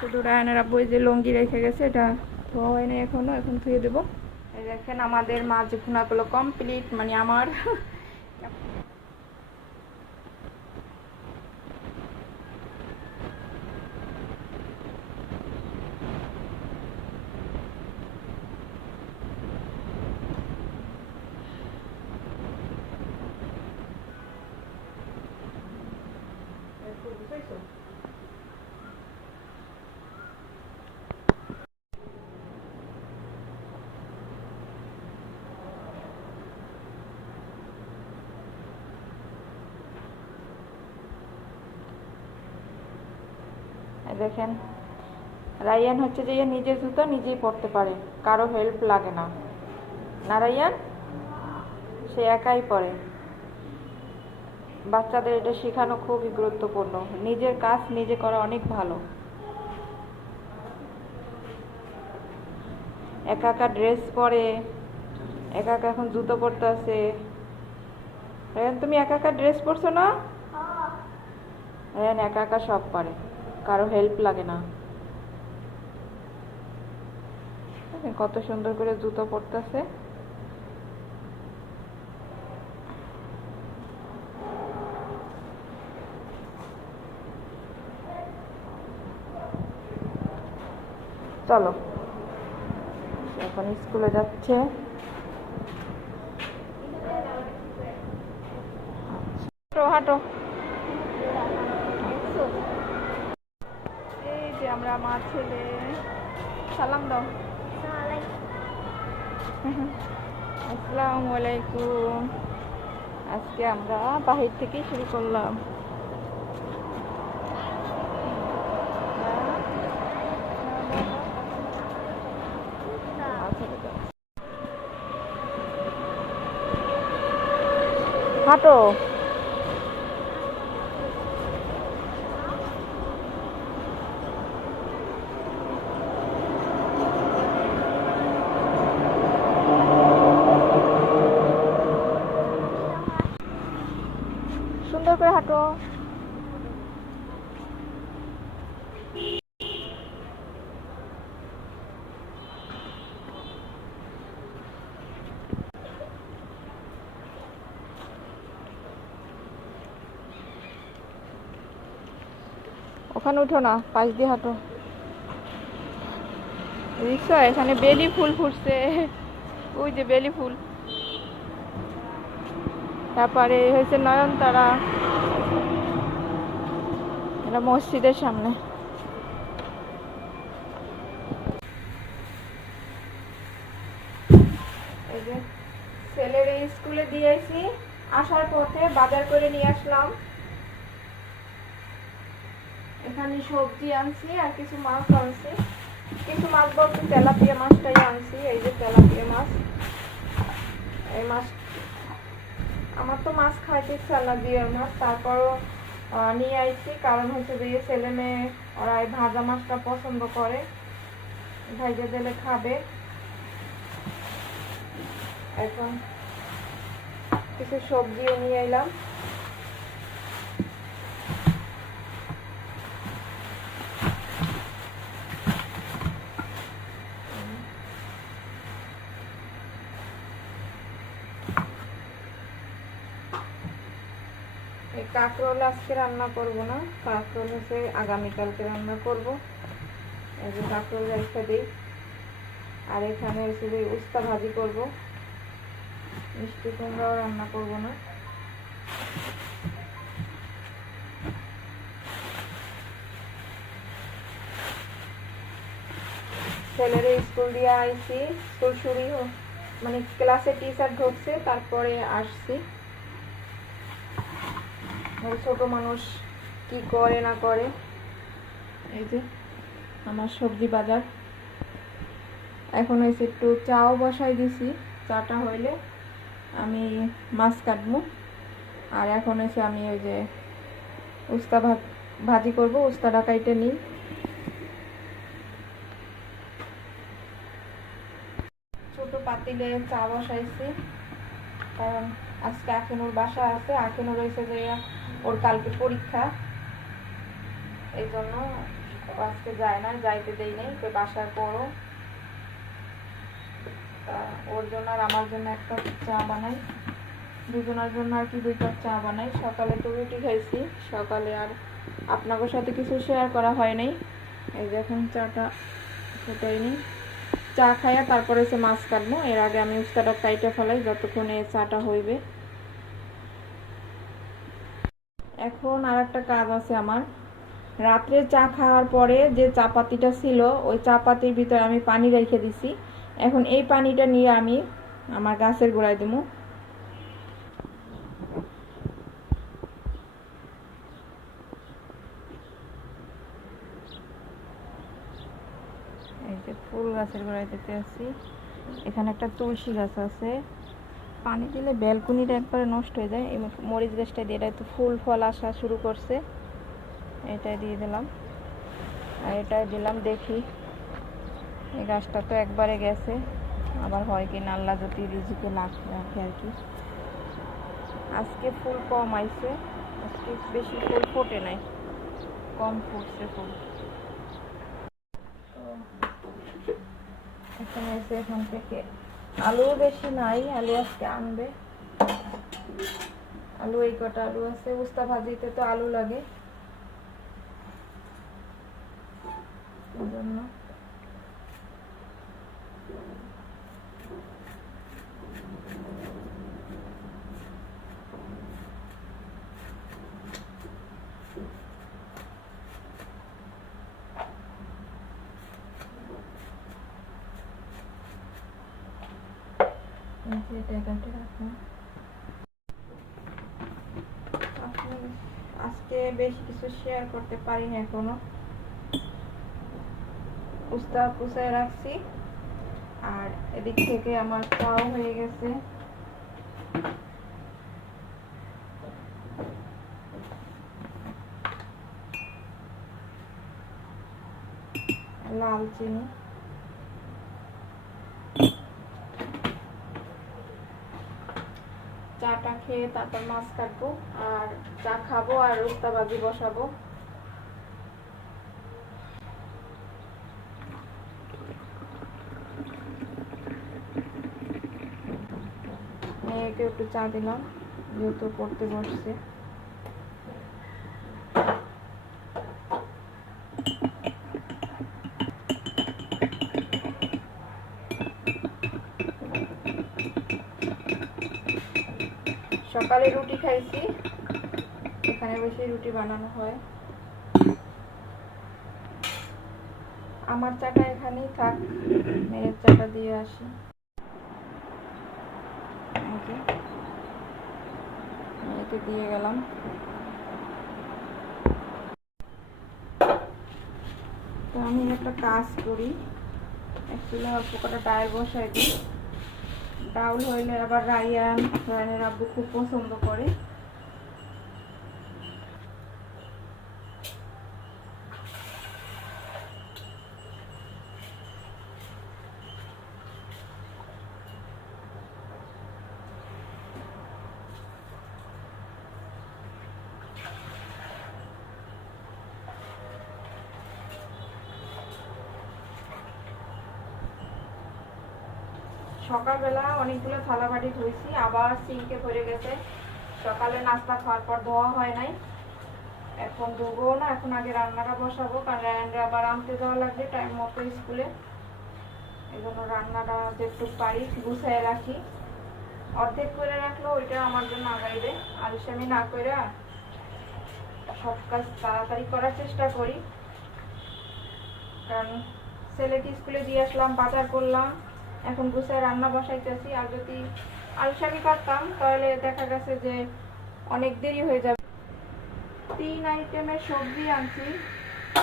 শুধু রায়ানের আব্বু যে লুঙ্গি রেখে গেছে, এটা ধোয়া হয়নি এখনো, এখন ধুয়ে দেবো। এই দেখেন আমাদের মাছ ভুনাগুলো কমপ্লিট, মানে আমার। দেখেন রায়ান হচ্ছে যে নিজের জুতো নিজেই পরতে পারে, কারো হেল্প লাগে না। না রায়ান, সে একাই পরে। বাচ্চাদের এটা শেখানো খুবই গুরুত্বপূর্ণ, নিজের কাজ নিজে করা অনেক ভালো। একা একা ড্রেস পরে, একা একা এখন জুতো পরতে আছে। রায়ান তুমি একা একা ড্রেস পরছো না? রায়ান একা একা সব পারে, কারো হেল্প লাগে না। কত সুন্দর করে জুতো পরতেছে। চলো, এখন স্কুলে যাচ্ছে। হাঁটো। এই যে আমরা মা ছেলে, সালাম দাও। আসসালামু আলাইকুম। আজকে আমরা বাহির থেকেই শুরু করলাম। হাঁটো। সুন্দর করে হাঁটো। ওখানে উঠো না, পাশ দিয়ে হাঁটো। রিক্সা, এখানে বেলি ফুল ফুটছে, ওই যে বেলি ফুল। তারপরে হয়েছে নয়নতারা, এটা মসজিদের সামনে। এই যে ছেলের স্কুলে দিয়েছি, আসার পথে বাজার করে নিয়ে আসলাম। এখানে সবজি আনছি আর কিছু মাছ আনছি। কিছু মাছ বলতে তেলাপিয়া মাছটাই আনছি। এই যে তেলাপিয়া মাছ, এই মাছ আমার তো মাছ খাইতে ইচ্ছা না, দিয়ে মাছ তারপরও নিয়ে আইছি, কারণ হচ্ছে যে ছেলে মেয়ে ওরা এই ভাজা মাছটা পছন্দ করে, ভাইজা দিলে খাবে। এখন কিছু সবজিও নিয়ে এলাম। এই কাঁকরোল আজকে রান্না করব না, কাঁকরোল হচ্ছে আগামীকালকে রান্না করব। এই যে কাঁকরোল রেখে দিই। আর এখানে হচ্ছে যে উস্তা ভাজি করব, মিষ্টি কুমড়াও রান্না করব না। ছেলের স্কুল দিয়ে আইছি, স্কুল শুরু মানে ক্লাসে টিচার ঢুকছে, তারপরে আসছি। ছোট মানুষ কি করে না করে। এই যে আমার সবজি বাজার। এখন হয়েছে একটু চাও বসাই দিছি, চাটা হইলে আমি মাছ কাটবো। আর এখন এসে আমি ওই যে উস্তা ভাজি করব, উস্তাটা কাইটে নিই। ছোট পাতিলে চা বসাইছি, কারণ আজকে আখিনুর বাসা আছে। আখিনুর রয়েছে যে ওর কালকে পরীক্ষা, এই জন্য ও আজকে যায় না, যাইতে দেই নেই, তো বাসার পরও ওর জন্য আর আমার জন্য এক কাপ চা বানাই, দুজনের জন্য আর কি 2 কাপ চা বানাই। সকালে তো রুটি খাইছি, সকালে আর আপনাদের সাথে কিছু শেয়ার করা হয় নাই। এই যে এখন চাটা ফুটাইনি, চা খাইয়া তারপরে সে মাছ কাটবো। এর আগে আমি উস্তাটা কাইটে ফেলাই যতক্ষণে চাটা হইবে। এখন আর একটা কাজ আছে আমার। রাত্রে চা খাওয়ার পরে যে চা পাতিটা ছিল, ওই চা পাতির ভিতরে আমি পানি রেখে দিছি। এখন এই পানিটা নিয়ে আমি আমার গাছের গোড়ায় দেবো। এই যে ফুল গাছের গোড়ায় দিতে আছি। এখানে একটা তুলসী গাছ আছে, পানি দিলে ব্যালকনিটা একবারে নষ্ট হয়ে যায়। এই মরিচ গাছটা দিয়ে, এটা একটু ফুল ফল আসা শুরু করছে, এটাই দিয়ে দিলাম। আর এটাই দিলাম, দেখি এই গাছটা তো একবারে গেছে, আবার হয় কি না, আল্লাহ যদি রিজিকে রাখে আর কি। আজকে ফুল কম আইছে, আজকে বেশি ফুল ফোটে নাই, কম ফুটছে ফুল। তো এখানে এসে এখান থেকে আলু বেশি নাই, আলু আজকে আনবে। আলু এই কটা আলু আছে, উস্তা ভাজিতে তো আলু লাগে, এই জন্য। আজকে বেশি কিছু শেয়ার করতে পারি না এখনো, উস্তা কুচায় রাখছি। আর এদিক থেকে আমার চাও হয়ে গেছে, লাল চিনি। চাটা খেয়ে তারপর মাছ কাটবো, আর চা খাবো, আর উস্তা ভাজি বসাবো। মেয়েকে একটু চা দিলাম, যেহেতু পড়তে বসছে। সকালে রুটি খাইছি, এখানে বসে রুটি বানানো হয়। আমার চাটা এখানেই থাক, মেয়ের চাটা দিয়ে আসি। মেয়েকে দিয়ে গেলাম। তো আমি একটা কাজ করি, অ্যাকচুয়ালি অল্প কটা ডাল বসাই দিই। ডাউল হইলে আবার রায়ানের আব্বু খুব পছন্দ করে। সকালবেলা অনেকগুলো থালা বাটি ধুইছি, আবার সিঙ্কে ভরে গেছে। সকালে নাস্তা খাওয়ার পর ধোয়া হয় নাই, এখন ধোবো না। এখন আগে রান্নাটা বসাবো, কারণ রায়ানরা আবার আনতে যাওয়া লাগবে টাইম মতো স্কুলে। এই জন্য রান্নাটা যেটুকু পারি গুছাই রাখি। অর্ধেক করে রাখলো ওইটা আমার জন্য আগাইবে, আর আমি না করে সব কাজ তাড়াতাড়ি করার চেষ্টা করি। কারণ ছেলেকে স্কুলে দিয়ে আসলাম, বাজার করলাম, এখন গুছায় রান্না বসাইতেছি। আর যদি আলসামি করতাম তাহলে দেখা গেছে যে অনেক দেরি হয়ে যাবে। 3 আইটেমের সবজি আনছি,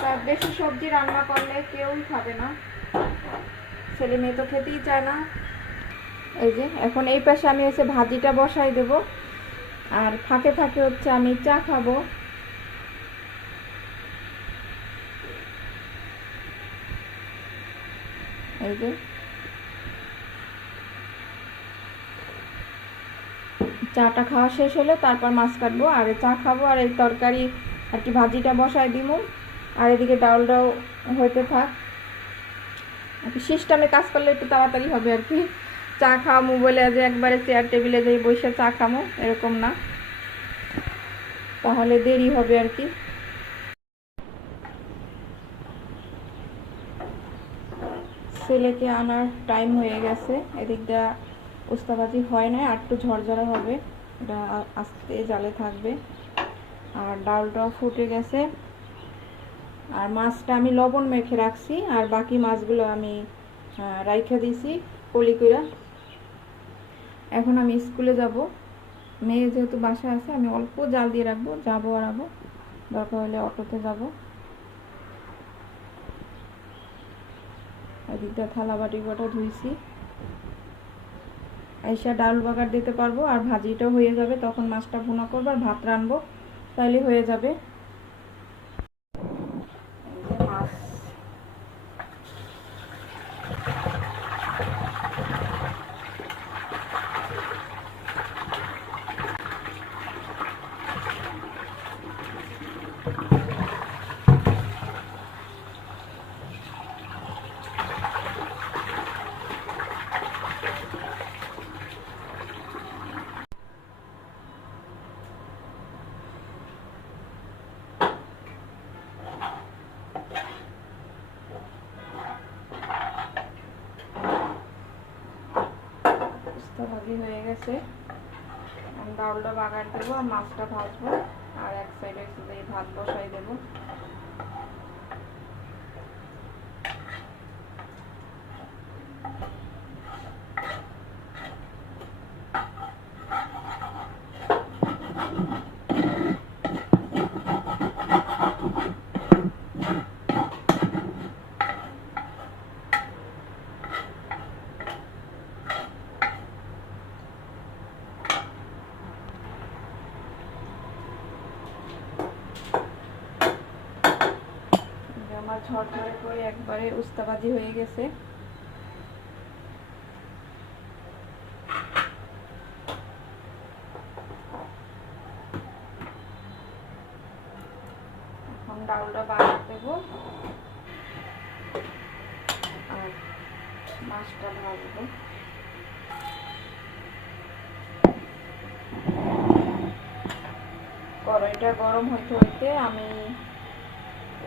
তা বেশি সবজি রান্না করলে কেউই খাবে না, ছেলে মেয়ে তো খেতেই চায় না। এই যে এখন এই পাশে আমি হচ্ছে ভাজিটা বসাই দেব, আর ফাঁকে ফাঁকে হচ্ছে আমি চা খাবো। এই যে চাটা খাওয়া শেষ হলে তারপর মাছ কাটবো, আর চা খাবো, আর এই তরকারি আর কি ভাজিটা বসাই দিব। আর এদিকে ডাউলটাও হইতে থাক। সিস্টেমে কাজ করলে একটু তাড়াতাড়ি হবে আর কি। চা খাওয়ামো বলে যে একবারে চেয়ার টেবিলে যাই বসে চা খামো এরকম না, তাহলে দেরি হবে আর কি। ছেলেকে আনার টাইম হয়ে গেছে, এদিকটা উস্তাবাজি হয় না, আর একটু ঝরঝরা হবে, এটা আস্তে জালে থাকবে। আর ডালটাও ফুটে গেছে, আর মাছটা আমি লবণ মেখে রাখছি, আর বাকি মাছগুলো আমি রাইখা দিয়েছি পলি কইরা। এখন আমি স্কুলে যাব, মেয়ে যেহেতু বাসায় আছে আমি অল্প জাল দিয়ে রাখবো, যাবো আর আবো, দরকার হলে অটোতে যাব। এদিকটা থালা বাটি কটা ধুইছি, আইসা ডাল বাগার দিতে পারবো, আর ভাজিটাও হয়ে যাবে, তখন মাছটা ভুনা করবো আর ভাত রানবো, তাইলে হয়ে যাবে। মাছ ভাজি হয়ে গেছে, আমি ডালটা বাগার দেবো আর মাছটা ভাজবো, আর এক সাইডে ভাত বসাই দেবো। আমার ঝরঝরে করে একবারে উস্তাবাজি হয়ে গেছে। এখন ডাউলটা বাগার দেবো আর মাছটা ভাজবো। কড়াইটা গরম হইতে হইতে আমি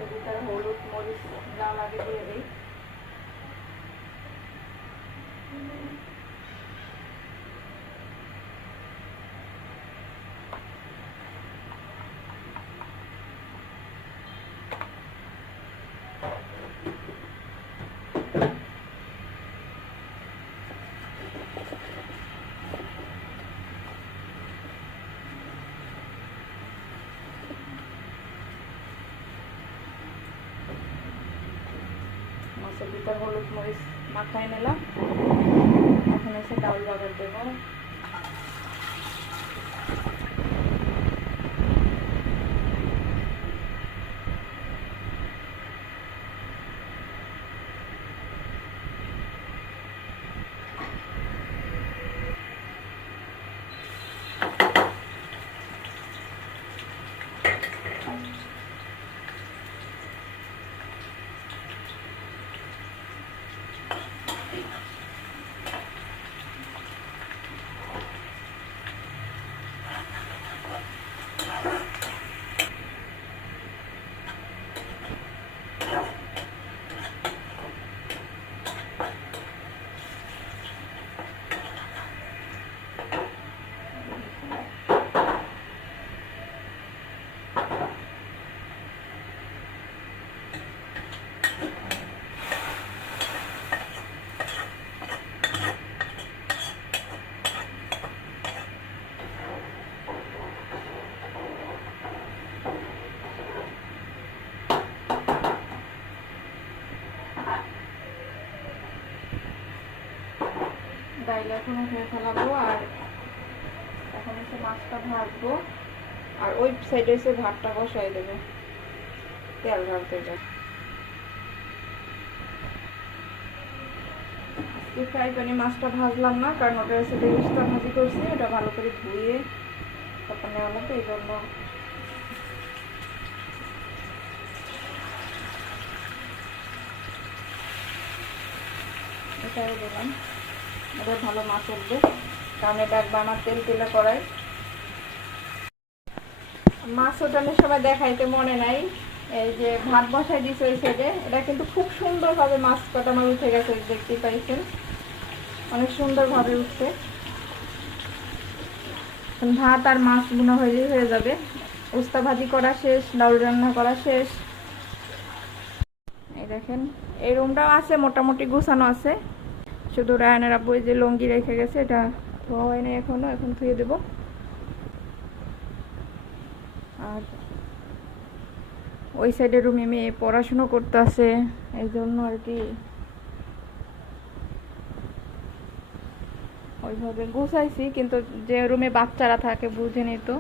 এদিকে হলুদ মরিচ যা লাগে দিয়ে দিই। মাছের ভিতর হলুদ মরিচ মাখাই নিলাম, এখন এসে ডাউল বাগার দেবো। ডাইল এখন উঠে ফেলাবো, আর এখন এসে মাছটা ভাজবো, আর ওই সাইডে এসে ভাতটা বসাই দেবো, তেল ঢালতে যায়। ফ্রাই প্যানে মাছটা ভাজলাম না, কারণ ওটা এসে যে উস্তা ভাজি করছি ওটা ভালো করে ধুয়ে তারপর নেওয়া লাগবে, এই জন্য উঠাই দিলাম, এটা ভালো মাছ উঠবে, কারণ এটা একবার আমার তেল তেলে করাই। মাছ ওঠানোর সময় দেখাইতে মনে নাই, এই যে ভাত বসাই দিয়েছে ওই সাইডে, এটা কিন্তু খুব সুন্দরভাবে মাছ কটা আমার উঠে গেছে, দেখতে পাইছেন অনেক সুন্দরভাবে উঠছে। ভাত আর মাছ বোনা হয়ে যাবে, উস্তা ভাজি করা শেষ, ডাউল রান্না করা শেষ। এই দেখেন এই রুমটাও আছে, মোটামুটি গুছানো আছে, শুধু রায়নের আব্বু যে লুঙ্গি রেখে গেছে, এটা ধোয়া হয়নি এখনো, এখন ধুয়ে দেবো। আর ওই সাইডের রুমে মেয়ে পড়াশুনো করতে আছে, এই জন্য আর কি ওইভাবে গুছাইছি, কিন্তু যে রুমে বাচ্চারা থাকে বুঝেনি তো।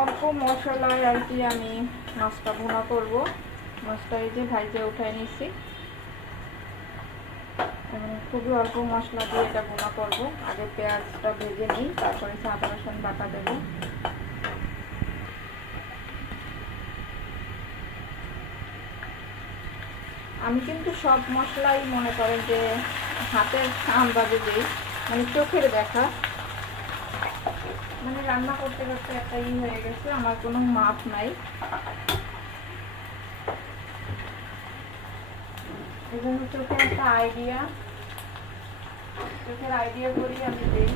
অল্প মশলায় আর কি আমি মাছটা ভুনা করব। মাছটা এই যে ভাইজে উঠাই নিচ্ছি, খুবই অল্প মশলা দিয়ে এটা ভুনা করব। আগে পেঁয়াজটা ভেজে নিই, তারপরে আদা রসুন বাটা দেবো। আমি কিন্তু সব মশলাই মনে করেন যে হাতের আন্দাজে দিই, মানে চোখের দেখা, মানে রান্না করতে করতে একটা হয়ে গেছে, আমার কোনো মাপ নাই। এজন্য চোখের একটা আইডিয়া, চোখের আইডিয়া করি আমি দিই।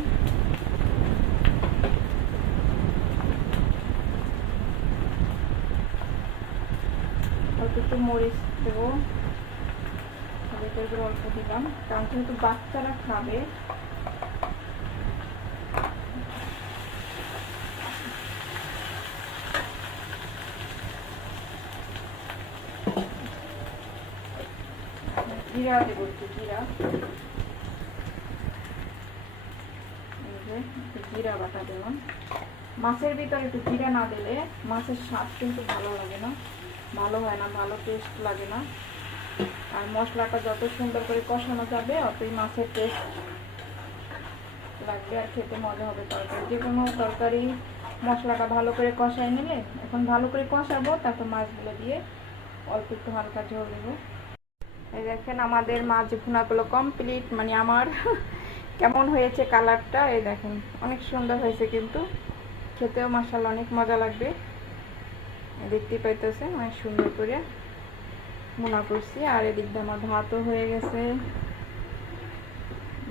অল্প একটু মরিচ দেবো, অল্প দিলাম, কারণ যেহেতু বাচ্চারা খাবে। জিরা দেবো একটু, জিরা বাটা দিলাম। মাছের ভিতরে একটু জিরা না দিলে মাছের স্বাদ কিন্তু ভালো লাগে না, ভালো হয় না, ভালো টেস্ট লাগে না। আর মশলাটা যত সুন্দর করে কষানো যাবে অতই মাছের টেস্ট লাগবে আর খেতে মজা হবে। তরকারি যে কোনো তরকারি মশলাটা ভালো করে কষাই নিলে, এখন ভালো করে কষাবো, তারপর মাছগুলো দিয়ে অল্প একটু হালকা ঝোল দেবো। এই দেখেন আমাদের মাছ ভুনাগুলো কমপ্লিট, মানে আমার কেমন হয়েছে কালারটা, এই দেখেন অনেক সুন্দর হয়েছে, কিন্তু খেতেও মাশাআল্লাহ অনেক মজা লাগবে। দেখতেই পাইতেছেন অনেক সুন্দর করে ভুনা করছি। আর এদিক দিয়ে আমার ভাতও হয়ে গেছে,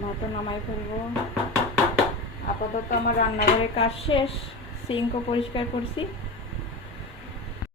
ভাতও নামাই ফেলবো। আপাতত আমার রান্নাঘরের কাজ শেষ, সিঙ্কও পরিষ্কার করছি।